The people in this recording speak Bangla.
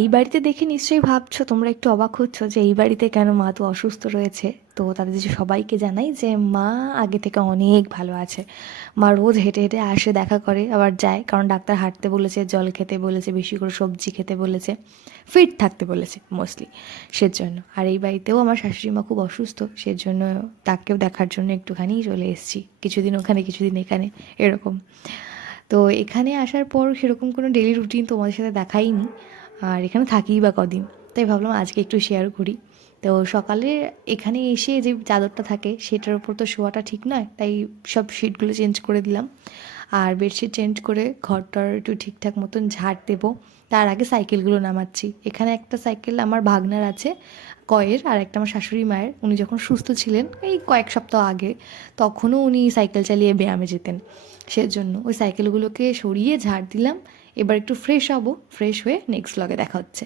এই বাড়িতে দেখে নিশ্চয়ই ভাবছো, তোমরা একটু অবাক হচ্ছ যে এই বাড়িতে কেন মা তো অসুস্থ রয়েছে। তো তাদের যে সবাইকে জানাই যে মা আগে থেকে অনেক ভালো আছে। মা রোজ হেঁটে হেঁটে আসে, দেখা করে, আবার যায়, কারণ ডাক্তার হাঁটতে বলেছে, জল খেতে বলেছে, বেশি করে সবজি খেতে বলেছে, ফিট থাকতে বলেছে মোস্টলি, সেজন্য। আর এই বাড়িতেও আমার শাশুড়ি মা খুব অসুস্থ, সেজন্য তাকেও দেখার জন্য একটুখানি চলে এসেছি, কিছুদিন ওখানে কিছুদিন এখানে, এরকম। তো এখানে আসার পর সেরকম কোনো ডেলি রুটিন তোমাদের সাথে দেখাইনি, আর এখানে থাকিই বা কদিন, তাই ভাবলাম আজকে একটু শেয়ার করি। তো সকালে এখানে এসে যে চাদরটা থাকে সেটার উপর তো শোয়াটা ঠিক নয়, তাই সব শিটগুলো চেঞ্জ করে দিলাম। আর বেডশিট চেঞ্জ করে ঘরটার একটু ঠিকঠাক মতন ঝাড় দেবো। তার আগে সাইকেলগুলো নামাচ্ছি। এখানে একটা সাইকেল আমার ভাগনার আছে, কয়ের, আর একটা আমার শাশুড়ি মায়ের। উনি যখন সুস্থ ছিলেন এই কয়েক সপ্তাহ আগে, তখনও উনি সাইকেল চালিয়ে ব্যায়ামে যেতেন, সেজন্য ওই সাইকেলগুলোকে সরিয়ে ঝাড় দিলাম। এবার একটু ফ্রেশ হব, ফ্রেশ হয়ে নেক্সট ব্লগে দেখা হচ্ছে।